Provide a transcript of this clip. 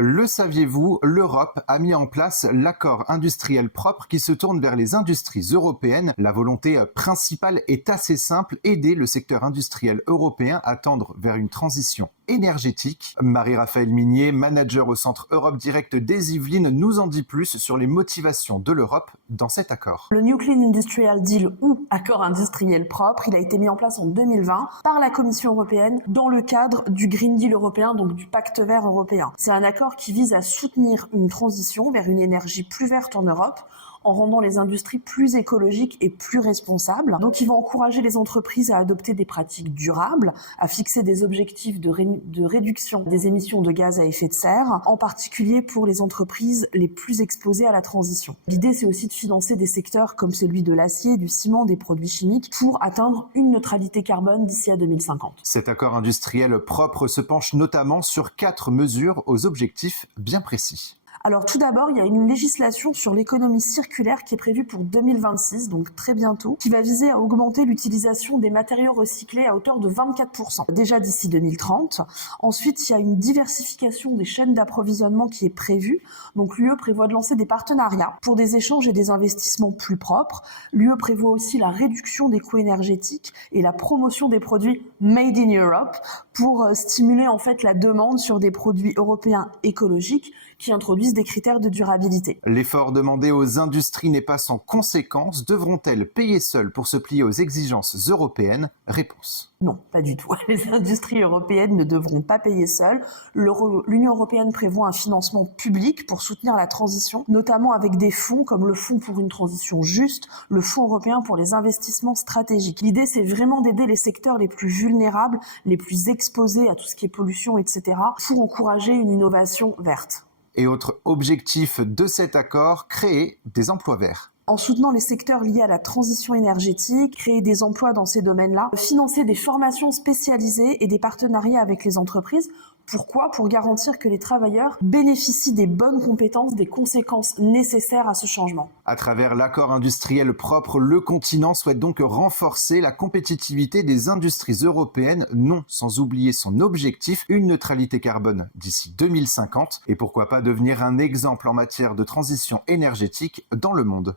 Le saviez-vous, l'Europe a mis en place l'accord industriel propre qui se tourne vers les industries européennes. La volonté principale est assez simple, aider le secteur industriel européen à tendre vers une transition énergétique. Marie-Raphaëlle Minier, manager au Centre Europe Direct des Yvelines, nous en dit plus sur les motivations de l'Europe dans cet accord. Le New Clean Industrial Deal ou accord industriel propre, il a été mis en place en 2020 par la Commission européenne dans le cadre du Green Deal européen, donc du Pacte vert européen. C'est un accord qui vise à soutenir une transition vers une énergie plus verte en Europe, en rendant les industries plus écologiques et plus responsables. Donc, il va encourager les entreprises à adopter des pratiques durables, à fixer des objectifs de réduction des émissions de gaz à effet de serre, en particulier pour les entreprises les plus exposées à la transition. L'idée, c'est aussi de financer des secteurs comme celui de l'acier, du ciment, des produits chimiques, pour atteindre une neutralité carbone d'ici à 2050. Cet accord industriel propre se penche notamment sur 4 mesures aux objectifs bien précis. Alors tout d'abord, il y a une législation sur l'économie circulaire qui est prévue pour 2026, donc très bientôt, qui va viser à augmenter l'utilisation des matériaux recyclés à hauteur de 24%, déjà d'ici 2030. Ensuite, il y a une diversification des chaînes d'approvisionnement qui est prévue. Donc l'UE prévoit de lancer des partenariats pour des échanges et des investissements plus propres. L'UE prévoit aussi la réduction des coûts énergétiques et la promotion des produits Made in Europe pour stimuler en fait la demande sur des produits européens écologiques qui introduisent des critères de durabilité. L'effort demandé aux industries n'est pas sans conséquence. Devront-elles payer seules pour se plier aux exigences européennes? Réponse. Non, pas du tout. Les industries européennes ne devront pas payer seules. L'Union européenne prévoit un financement public pour soutenir la transition, notamment avec des fonds comme le Fonds pour une transition juste, le Fonds européen pour les investissements stratégiques. L'idée, c'est vraiment d'aider les secteurs les plus vulnérables, les plus exposés à tout ce qui est pollution, etc., pour encourager une innovation verte. Et autre objectif de cet accord, créer des emplois verts. En soutenant les secteurs liés à la transition énergétique, créer des emplois dans ces domaines-là, financer des formations spécialisées et des partenariats avec les entreprises. Pourquoi ? Pour garantir que les travailleurs bénéficient des bonnes compétences, des conséquences nécessaires à ce changement. À travers l'accord industriel propre, le continent souhaite donc renforcer la compétitivité des industries européennes, non sans oublier son objectif, une neutralité carbone d'ici 2050, et pourquoi pas devenir un exemple en matière de transition énergétique dans le monde.